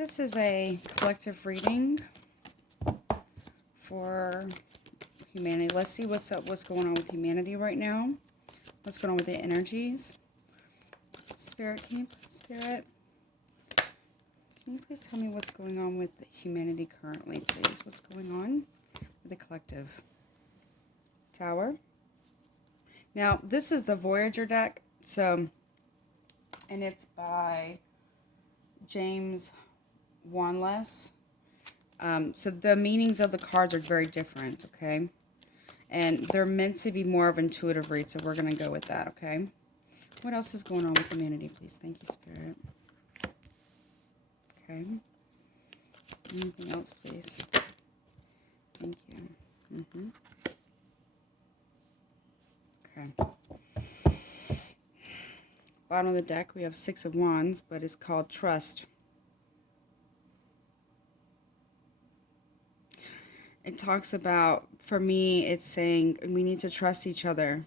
This is a collective reading for humanity. Let's see what's up, what's going on with humanity right now. What's going on with the energies? Spirit, can you please tell me what's going on with humanity currently, please? What's going on with the collective? Tower. Now, this is the Voyager deck, and it's by James Wanless. So the meanings of the cards are very different, okay? And they're meant to be more of intuitive read, so we're going to go with that, okay? What else is going on with humanity, please? Thank you, Spirit. Okay. Anything else, please? Thank you. Okay. Bottom of the deck, we have Six of Wands, but it's called Trust. It talks about, for me, it's saying we need to trust each other.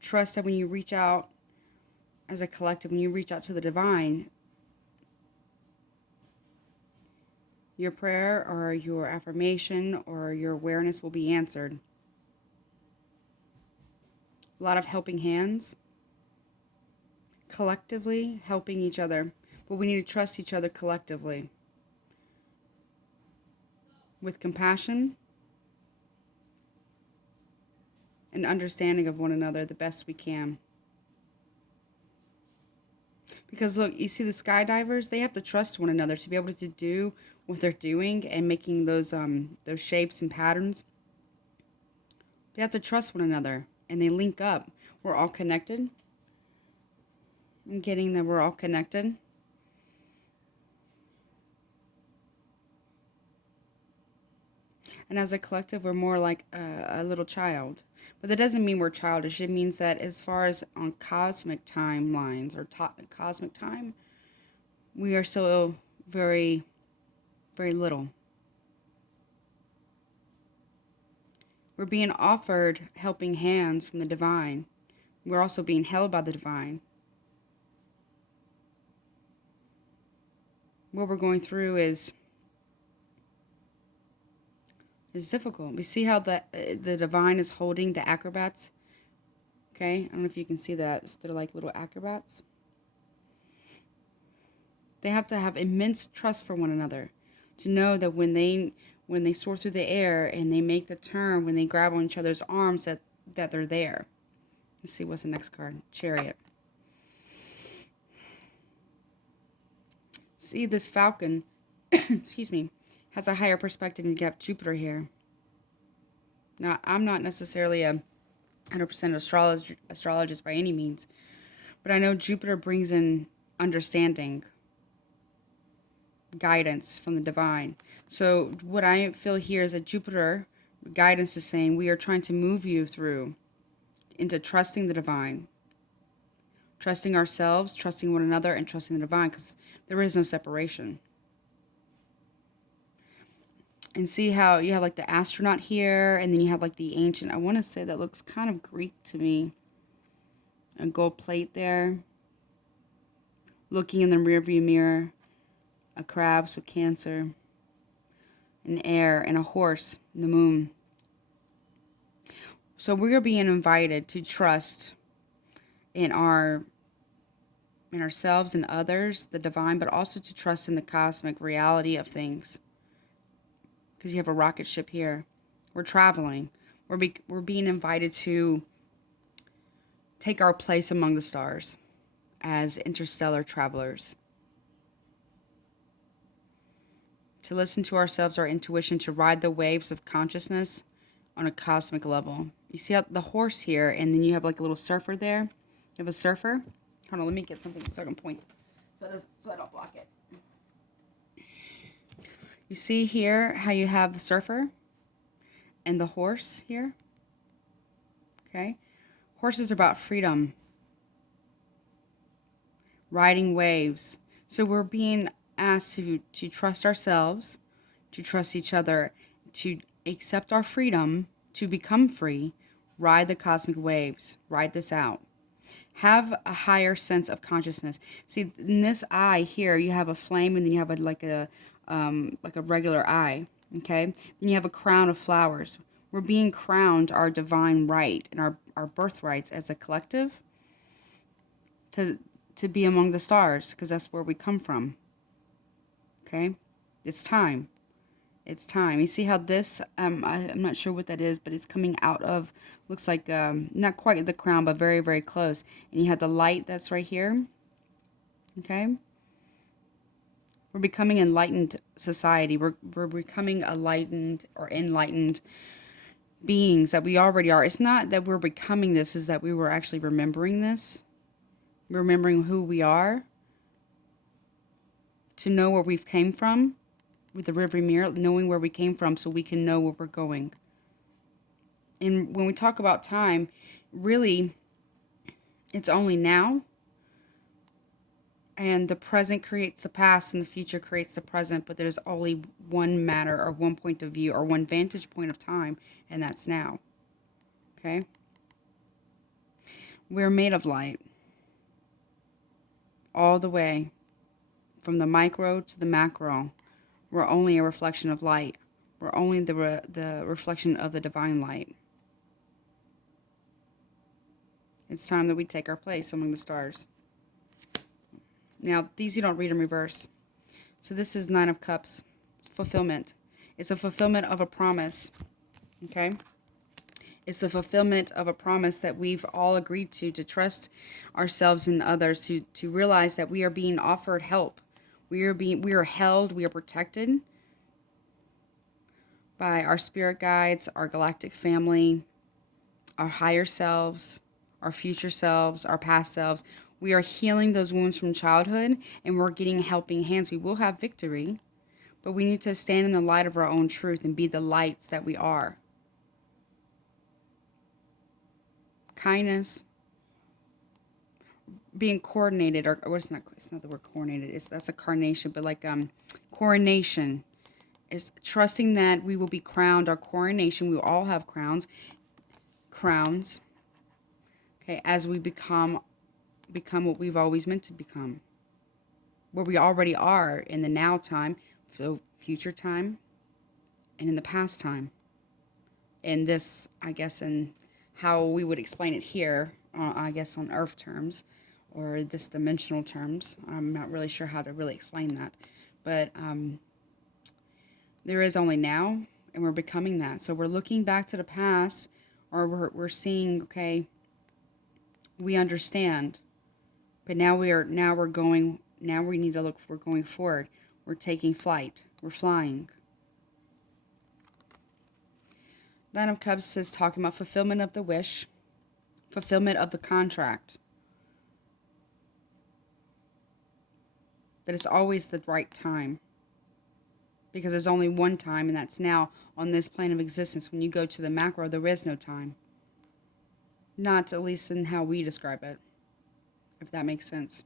Trust that when you reach out as a collective, when you reach out to the divine, your prayer or your affirmation or your awareness will be answered. A lot of helping hands. Collectively helping each other. But we need to trust each other collectively. With compassion and understanding of one another the best we can. Because look, you see the skydivers, they have to trust one another to be able to do what they're doing and making those shapes and patterns. They have to trust one another and they link up. We're all connected. I'm getting that we're all connected. And as a collective, we're more like a little child. But that doesn't mean we're childish. It means that as far as on cosmic timelines or cosmic time, we are still very, very little. We're being offered helping hands from the divine. We're also being held by the divine. What we're going through is difficult. We see how the divine is holding the acrobats. Okay, I don't know if you can see that. They're like little acrobats. They have to have immense trust for one another to know that when they soar through the air and they make the turn, when they grab on each other's arms, that they're there. Let's see what's the next card. Chariot. See, this falcon, excuse me, has a higher perspective, and you got Jupiter here. Now, I'm not necessarily a 100% astrologist by any means, but I know Jupiter brings in understanding, guidance from the divine. So what I feel here is that Jupiter guidance is saying we are trying to move you through into trusting the divine, trusting ourselves, trusting one another, and trusting the divine, because there is no separation. And see how you have like the astronaut here, and then you have like the ancient. I want to say that looks kind of Greek to me. A gold plate there. Looking in the rearview mirror. A crab, so Cancer. An air, and a horse, and the moon. So we're being invited to trust in ourselves and others, the divine, but also to trust in the cosmic reality of things. Because you have a rocket ship here. We're traveling. We're being invited to take our place among the stars as interstellar travelers. To listen to ourselves, our intuition, to ride the waves of consciousness on a cosmic level. You see how the horse here, and then you have like a little surfer there. You have a surfer. Hold on, let me get something so I can point. So I don't block it. You see here how you have the surfer and the horse here? Okay. Horses are about freedom. Riding waves. So we're being asked to trust ourselves, to trust each other, to accept our freedom, to become free, ride the cosmic waves, ride this out. Have a higher sense of consciousness. See, in this eye here, you have a flame, and then you have like a regular eye. Okay, then you have a crown of flowers. We're being crowned our divine right and our birthrights as a collective to be among the stars, because that's where we come from. Okay, it's time. It's time. You see how this, I'm not sure what that is, but it's coming out of, looks like, not quite the crown, but very, very close. And you have the light that's right here. Okay? We're becoming enlightened society. We're becoming enlightened or enlightened beings that we already are. It's not that we're becoming this, is that we were actually remembering this. Remembering who we are. To know where we've came from. With the river mirror, knowing where we came from so we can know where we're going. And when we talk about time, really, it's only now. And the present creates the past and the future creates the present, but there's only one matter or one point of view or one vantage point of time, and that's now. Okay? We're made of light. All the way. From the micro to the macro. We're only a reflection of light. We're only the reflection of the divine light. It's time that we take our place among the stars. Now, these you don't read in reverse. So this is Nine of Cups. Fulfillment. It's a fulfillment of a promise. Okay? It's the fulfillment of a promise that we've all agreed to trust ourselves and others, to realize that we are being offered help. We are held, we are protected by our spirit guides, our galactic family, our higher selves, our future selves, our past selves. We are healing those wounds from childhood, and we're getting helping hands. We will have victory, but we need to stand in the light of our own truth and be the lights that we are. Kindness. Being coordinated, or it's not the word coordinated, that's a carnation, but like coronation is trusting that we will be crowned. Our coronation, we will all have crowns, okay, as we become what we've always meant to become, where we already are in the now time, so future time, and in the past time. And this, I guess, and how we would explain it here, I guess on Earth terms, or this dimensional terms. I'm not really sure how to really explain that. But there is only now, and we're becoming that. So we're looking back to the past, or we're seeing, okay, we understand. But now we're going, now we need to look, we're going forward. We're taking flight. We're flying. Nine of Cups is talking about fulfillment of the wish, fulfillment of the contract. That it's always the right time. Because there's only one time, and that's now on this plane of existence. When you go to the macro, there is no time. Not at least in how we describe it, if that makes sense.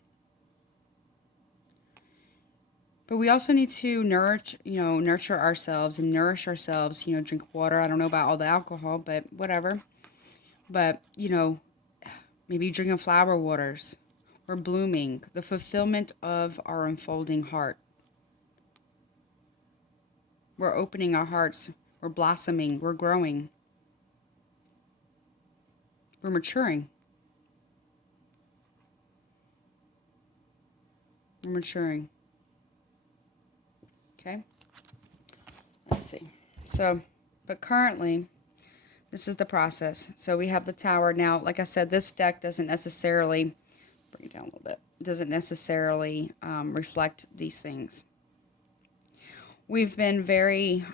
But we also need to nurture ourselves and nourish ourselves, drink water. I don't know about all the alcohol, but whatever. But, maybe drinking flower waters. We're blooming. The fulfillment of our unfolding heart. We're opening our hearts. We're blossoming. We're growing. We're maturing. We're maturing. Okay? Let's see. So, but currently, this is the process. So we have the Tower. Now, like I said, this deck doesn't necessarily, bring it down a little bit, doesn't necessarily reflect these things. We've been very,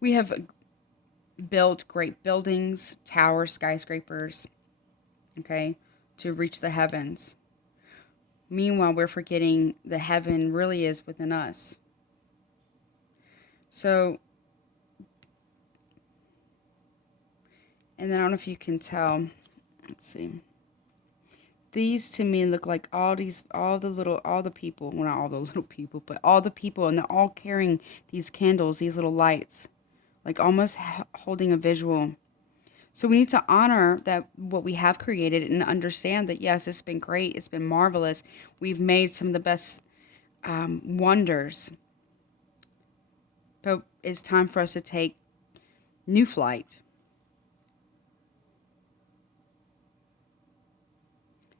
we have built great buildings, towers, skyscrapers, okay, to reach the heavens. Meanwhile, we're forgetting the heaven really is within us. So, and then I don't know if you can tell, let's see. These to me look like all the people, well, not all the little people, but all the people, and they're all carrying these candles, these little lights, like almost holding a visual. So we need to honor that what we have created and understand that, yes, it's been great. It's been marvelous. We've made some of the best wonders. But it's time for us to take new flight.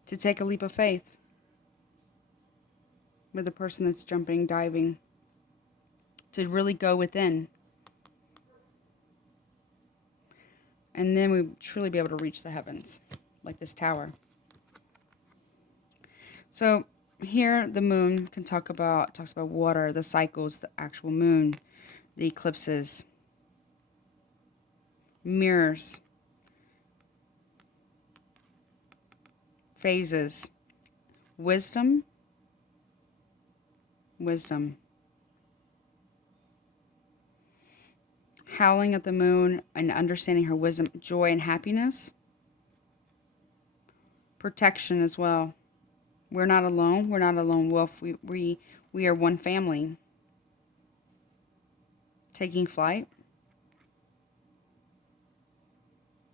To take a leap of faith with the person that's jumping, diving. To really go within. And then we truly be able to reach the heavens, like this tower. So here the moon can talks about water, the cycles, the actual moon, the eclipses, mirrors, phases, wisdom, howling at the moon and understanding her wisdom, joy and happiness, protection as well. We're not alone. We're not a lone wolf. We are one family. Taking flight.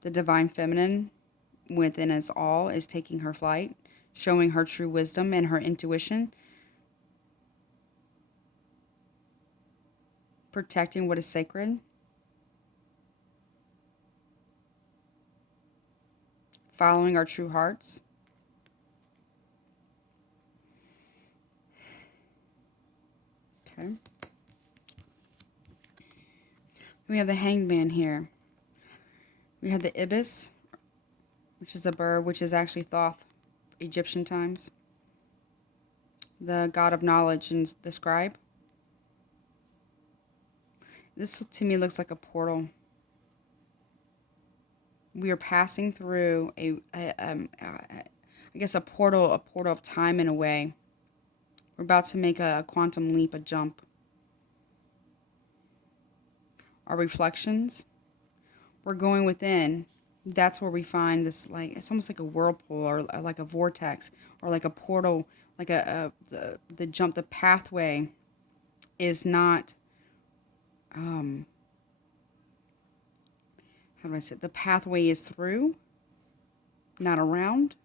The divine feminine within us all is taking her flight, showing her true wisdom and her intuition, protecting what is sacred, following our true hearts. Okay. We have the hangman here. We have the Ibis, which is a bird, which is actually Thoth, Egyptian times. The god of knowledge and the scribe. This to me looks like a portal. We are passing through I guess a portal of time in a way. We're about to make a quantum leap, a jump. Our reflections. We're going within. That's where we find this, like, it's almost like a whirlpool or like a vortex or like a portal, like the jump, the pathway is not, how do I say it? The pathway is through, not around.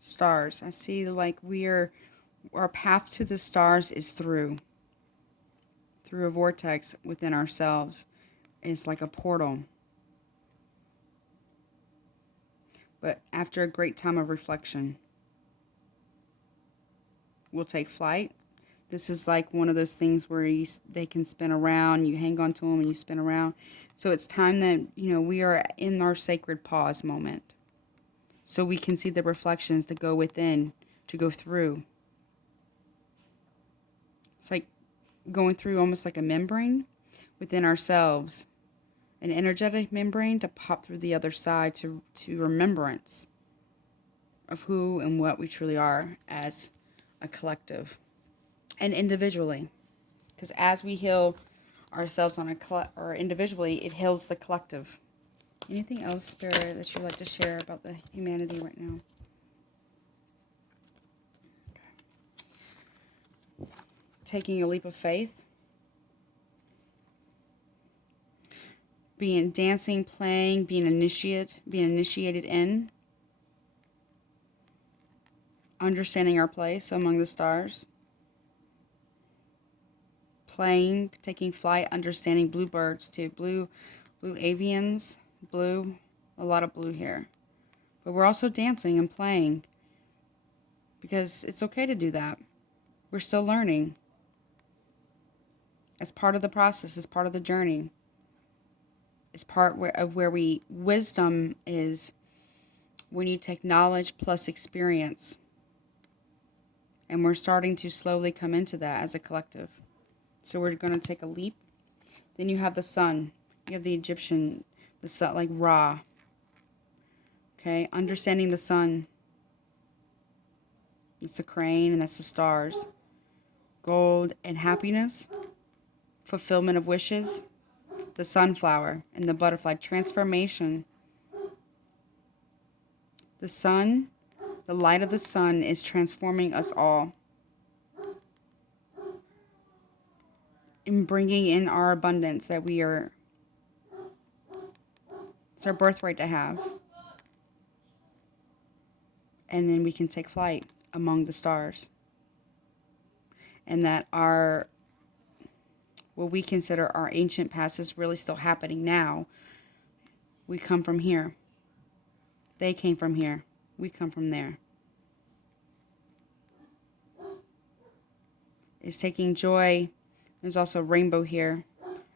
Stars. I see like our path to the stars is through a vortex within ourselves. It's like a portal. But after a great time of reflection, we'll take flight. This is like one of those things where they can spin around, you hang on to them and you spin around. So it's time that, we are in our sacred pause moment. So we can see the reflections that go within, to go through. It's like going through almost like a membrane within ourselves. An energetic membrane to pop through the other side to remembrance of who and what we truly are as a collective and individually. Because as we heal ourselves or individually, it heals the collective. Anything else, Spirit, that you'd like to share about the humanity right now? Okay. Taking a leap of faith. Dancing, playing, being initiated in. Understanding our place among the stars. Playing, taking flight, understanding bluebirds too. Blue avians. Blue, a lot of blue here. But we're also dancing and playing because it's okay to do that. We're still learning. As part of the process, as part of the journey. It's part of where wisdom is when you take knowledge plus experience. And we're starting to slowly come into that as a collective. So we're going to take a leap. Then you have the sun. You have the Egyptian, the sun, like Ra. Okay, understanding the sun. It's a crane and that's the stars. Gold and happiness. Fulfillment of wishes. The sunflower and the butterfly. Transformation. The sun, the light of the sun is transforming us all. in bringing in our abundance that we are, it's our birthright to have. And then we can take flight among the stars. And that our, what we consider our ancient past is really still happening now. We come from here. They came from here. We come from there. It's taking joy. There's also a rainbow here.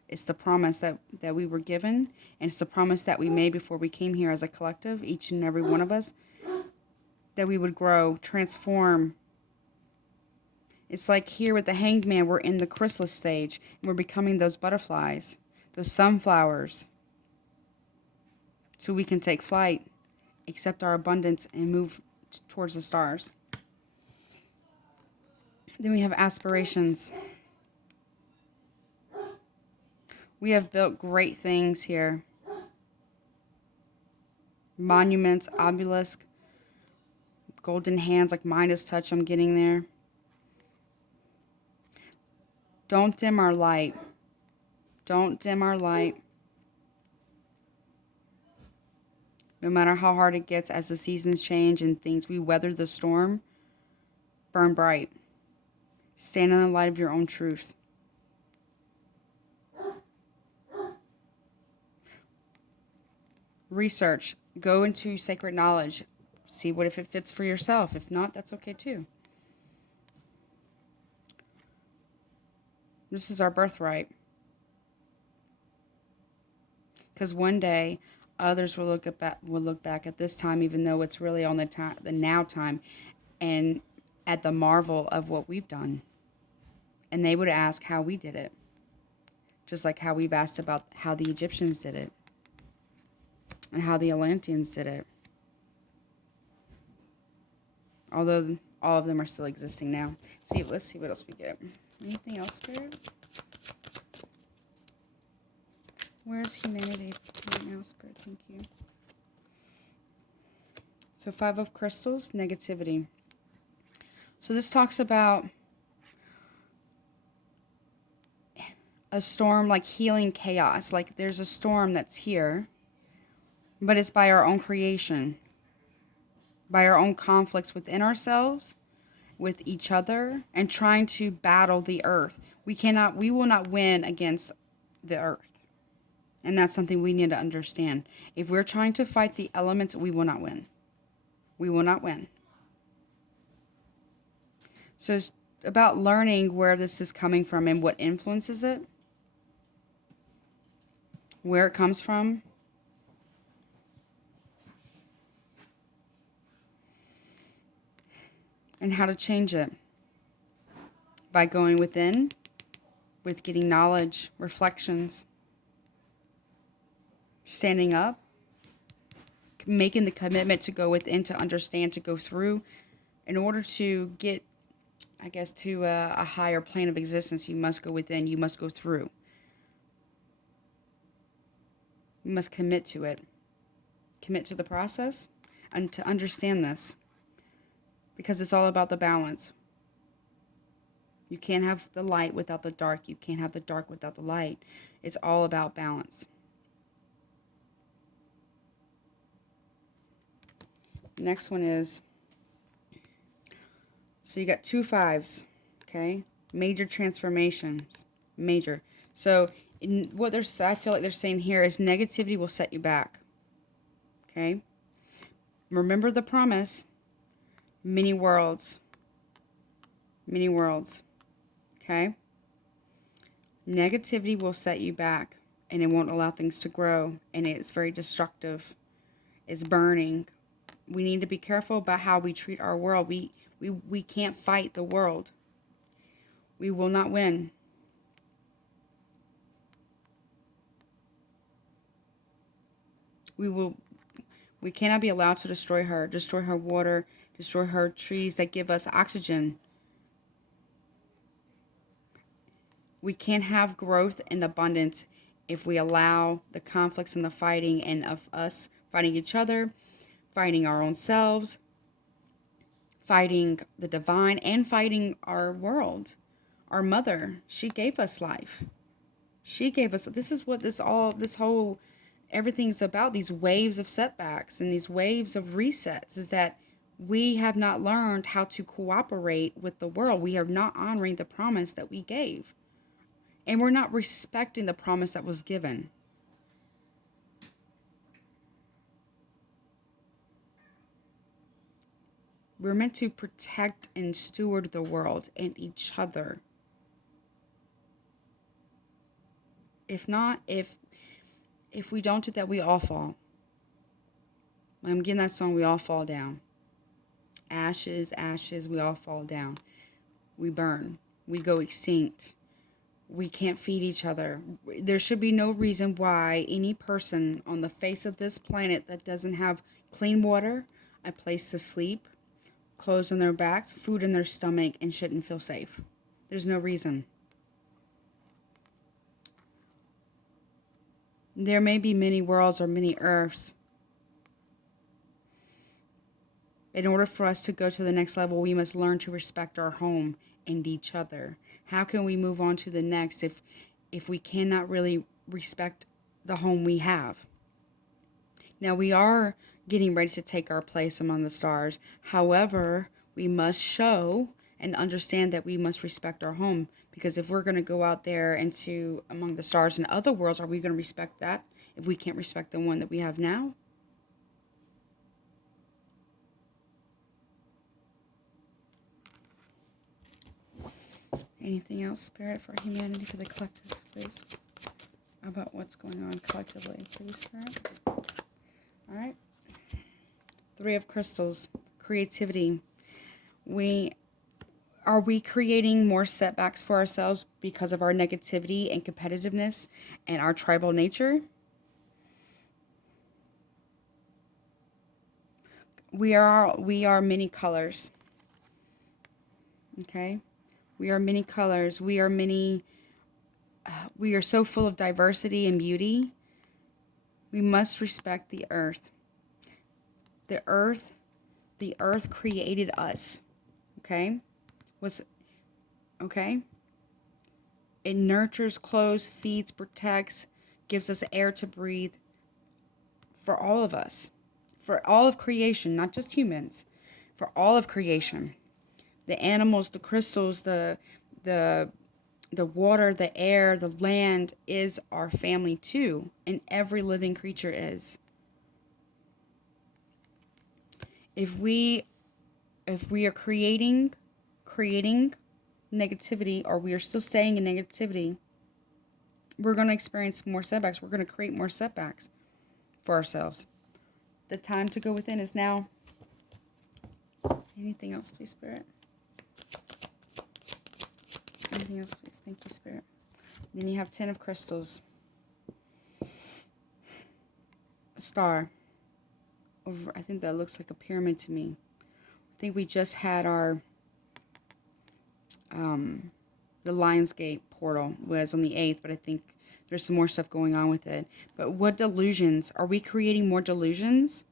It's the promise that we were given. And it's the promise that we made before we came here as a collective, each and every one of us, that we would grow, transform. It's like here with the Hanged Man, we're in the chrysalis stage, and we're becoming those butterflies, those sunflowers. So we can take flight, accept our abundance, and move towards the stars. Then we have aspirations. We have built great things here. Monuments, obelisk, golden hands like Midas touch, I'm getting there. Don't dim our light. Don't dim our light. No matter how hard it gets as the seasons change and things, we weather the storm. Burn bright. Stand in the light of your own truth. Research. Go into sacred knowledge. See what if it fits for yourself. If not, that's okay too. This is our birthright. Because one day, others will look back at this time, even though it's really on the now time, and at the marvel of what we've done. And they would ask how we did it. Just like how we've asked about how the Egyptians did it. And how the Atlanteans did it. Although all of them are still existing now. Let's see what else we get. Anything else, Spirit? Where's humanity right now, Spirit? Thank you. So 5 of crystals, negativity. So this talks about a storm, like healing chaos. Like there's a storm that's here, but it's by our own creation. By our own conflicts within ourselves, with each other, and trying to battle the earth. We will not win against the earth. And that's something we need to understand. If we're trying to fight the elements, we will not win. We will not win. So it's about learning where this is coming from and what influences it. Where it comes from. And how to change it. By going within, with getting knowledge, reflections, standing up, making the commitment to go within, to understand, to go through. In order to get, I guess, to a higher plane of existence, you must go within, you must go through. You must commit to it. Commit to the process and to understand this. Because it's all about the balance. You can't have the light without the dark. You can't have the dark without the light. It's all about balance. Next one is, so you got 2 5s, okay? Major transformations. Major. So what I feel like they're saying here is negativity will set you back. Okay? Remember the promise. Many worlds. Many worlds. Okay? Negativity will set you back, and it won't allow things to grow, and it's very destructive. It's burning. We need to be careful about how we treat our world. We can't fight the world. We will not win. We cannot be allowed to destroy her water, destroy her trees that give us oxygen. We can't have growth and abundance if we allow the conflicts and the fighting, and of us fighting each other, fighting our own selves, fighting the divine, and fighting our world, Our mother, she gave us life. She gave us, this is what this whole, everything's about, these waves of setbacks and these waves of resets, is that we have not learned how to cooperate with the world. We are not honoring the promise that we gave. And we're not respecting the promise that was given. We're meant to protect and steward the world and each other. If not, if we don't do that, we all fall. When I'm getting that song, we all fall down. Ashes, ashes, we all fall down. We burn. We go extinct. We can't feed each other. There should be no reason why any person on the face of this planet that doesn't have clean water, a place to sleep, clothes on their backs, food in their stomach, and shouldn't feel safe. There's no reason. There may be many worlds or many earths. In order for us to go to the next level, we must learn to respect our home and each other. How can we move on to the next if we cannot really respect the home we have? Now, we are getting ready to take our place among the stars. However, we must show and understand that we must respect our home. Because if we're going to go out there into among the stars and other worlds, are we going to respect that if we can't respect the one that we have now? Anything else, Spirit, for humanity, for the collective, please? About what's going on collectively, please, Spirit? All right. Three of Crystals, creativity. Are we creating more setbacks for ourselves because of our negativity and competitiveness and our tribal nature? We are many colors. Okay? We are many colors. We are so full of diversity and beauty. We must respect the earth. The earth created us. Okay? It nurtures, clothes, feeds, protects, gives us air to breathe for all of us. For all of creation, not just humans. For all of creation. The animals, the crystals, the water, the air, the land is our family too, and every living creature is. If we are creating negativity, or we are still staying in negativity, we're going to experience more setbacks. We're going to create more setbacks for ourselves. The time to go within is now. Anything else, please, Spirit? Anything else, please? Thank you, Spirit. Then you have 10 of Crystals. A star. I think that looks like a pyramid to me. I think we just had our the Lionsgate portal was on the 8th, but I think there's some more stuff going on with it. But what delusions? Are we creating more delusions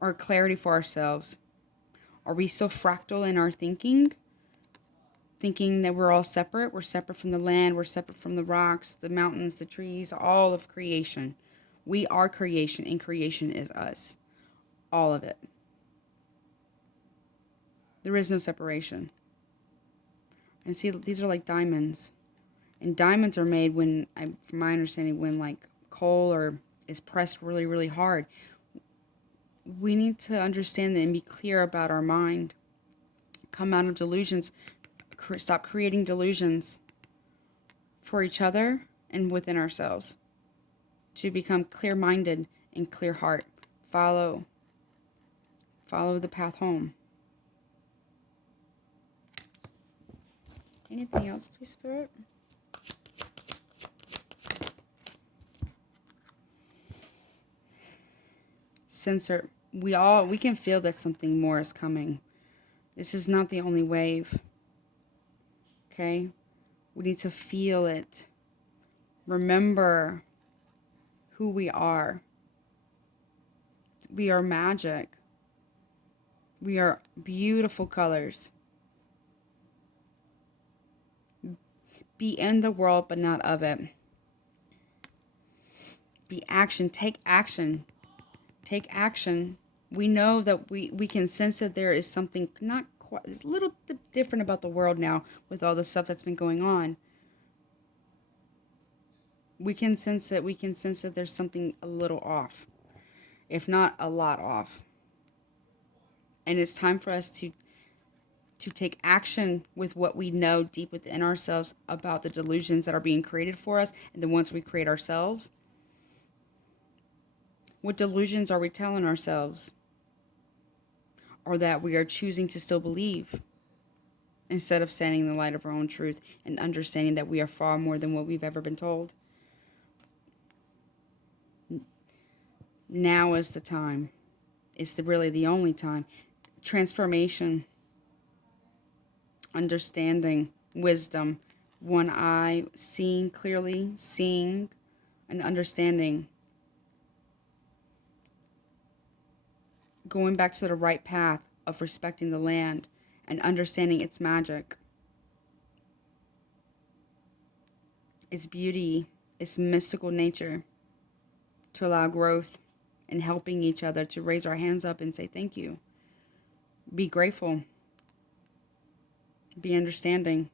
or clarity for ourselves? Are we so fractal in our thinking? Thinking that we're all separate? We're separate from the land, we're separate from the rocks, the mountains, the trees, all of creation. We are creation, and creation is us. All of it. There is no separation. And see, these are like diamonds. And diamonds are made when, from my understanding, when like coal or is pressed really, really hard. We need to understand that and be clear about our mind. Come out of delusions. Stop creating delusions for each other and within ourselves. To become clear-minded and clear heart. Follow the path home. Anything else, please, Spirit? Censor. We can feel that something more is coming. This is not the only wave. Okay? We need to feel it. Remember who we are. We are magic. We are beautiful colors. Be in the world, but not of it. Be action. Take action. Take action. We know that we can sense that there is something not quite, it's a little different about the world now with all the stuff that's been going on. We can sense it. We can sense that there's something a little off, if not a lot off. And it's time for us to take action with what we know deep within ourselves about the delusions that are being created for us and the ones we create ourselves. What delusions are we telling ourselves? Or that we are choosing to still believe instead of standing in the light of our own truth and understanding that we are far more than what we've ever been told. Now is the time. It's really the only time. Transformation, understanding, wisdom, one eye, seeing clearly, seeing and understanding. Going back to the right path of respecting the land and understanding its magic, its beauty, its mystical nature, to allow growth and helping each other to raise our hands up and say thank you. Be grateful. Be understanding.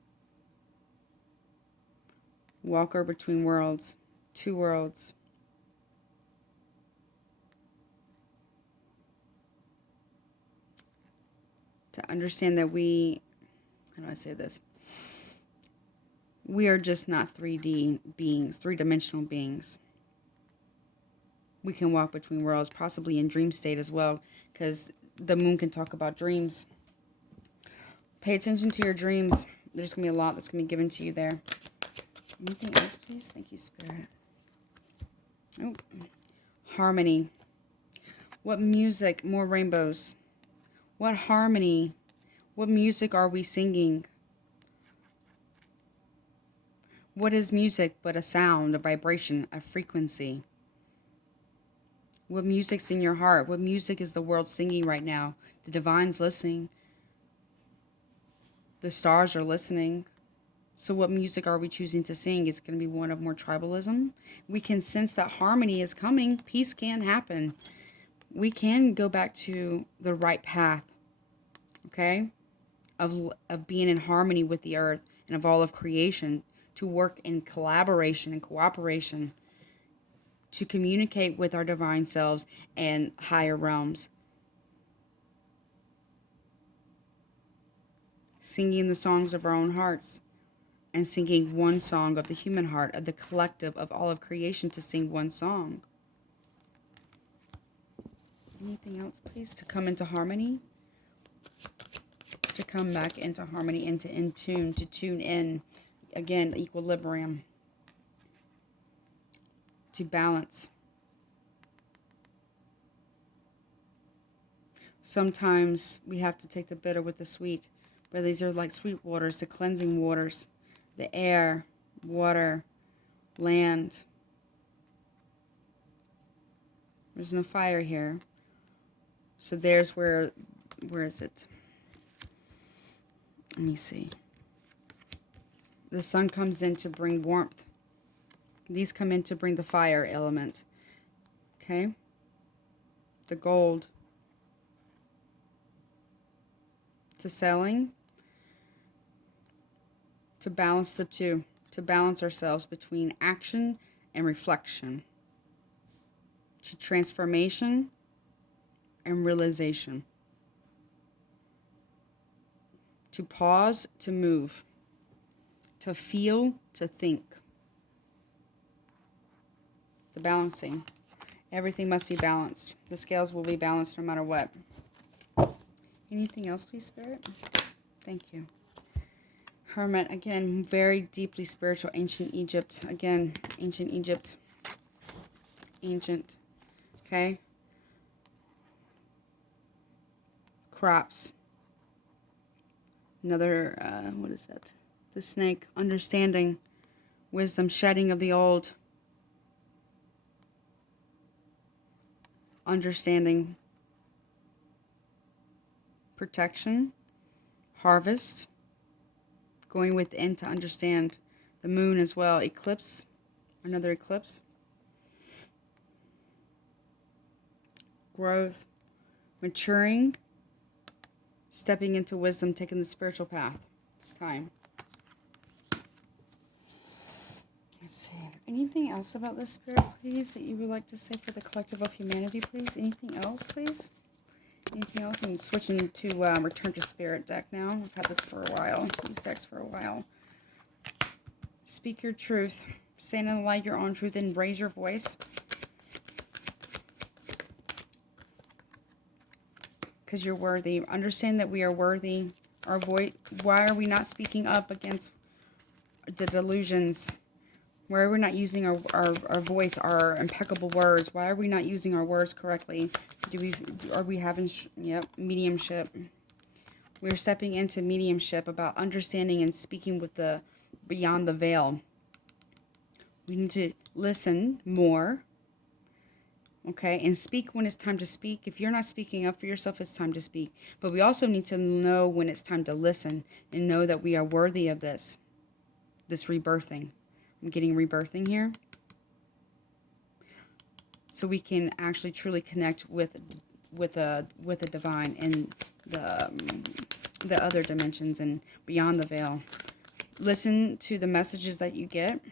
Walker between worlds, two worlds. To understand that how do I say this? We are just not 3D beings, three-dimensional beings. We can walk between worlds, possibly in dream state as well, because the moon can talk about dreams. Pay attention to your dreams. There's going to be a lot that's going to be given to you there. Anything else, please? Thank you, Spirit. Oh, harmony. What music? More rainbows. What harmony? What music are we singing? What is music but a sound, a vibration, a frequency? What music's in your heart? What music is the world singing right now? The divine's listening. The stars are listening. So what music are we choosing to sing? Is it going to be one of more tribalism? We can sense that harmony is coming. Peace can happen. We can go back to the right path. Okay? Of being in harmony with the earth and of all of creation. To work in collaboration and cooperation. To communicate with our divine selves and higher realms. Singing the songs of our own hearts. And singing one song of the human heart, of the collective of all of creation, to sing one song. Anything else, please? To come into harmony. To come back into harmony, into in tune, to tune in. Again, equilibrium. To balance. Sometimes we have to take the bitter with the sweet. But these are like sweet waters, the cleansing waters. The air, water, land. There's no fire here. So there's where is it? Let me see. The sun comes in to bring warmth. These come in to bring the fire element. Okay? The gold. To selling. To balance the two. To balance ourselves between action and reflection. To transformation and realization. To pause, to move. To feel, to think. The balancing. Everything must be balanced. The scales will be balanced no matter what. Anything else, please, Spirit? Thank you. Hermit, again, very deeply spiritual. Ancient Egypt. Again, ancient Egypt. Ancient. Okay? Crops. Another, what is that? The snake. Understanding. Wisdom. Shedding of the old. Understanding. Protection. Harvest. Going within to understand The moon as well. Eclipse. Another eclipse. Growth. Maturing. Stepping into wisdom. Taking the spiritual path. It's time. Let's see. Anything else about this, Spirit, please, that you would like to say for the collective of humanity, please? Anything else, please? Anything else? I'm switching to Return to Spirit deck now. I've had this for a while. These decks for a while. Speak your truth. Stand in the light, your own truth, and raise your voice. Because you're worthy. Understand that we are worthy. Our voice. Why are we not speaking up against the delusions? Why are we not using our voice, our impeccable words? Why are we not using our words correctly? Are we having, mediumship? We're stepping into mediumship about understanding and speaking with the beyond the veil. We need to listen more, okay, and speak when it's time to speak. If you're not speaking up for yourself, it's time to speak. But we also need to know when it's time to listen and know that we are worthy of this rebirthing. I'm getting rebirthing here. So we can actually truly connect with the divine and the other dimensions and beyond the veil. Listen to the messages that you get.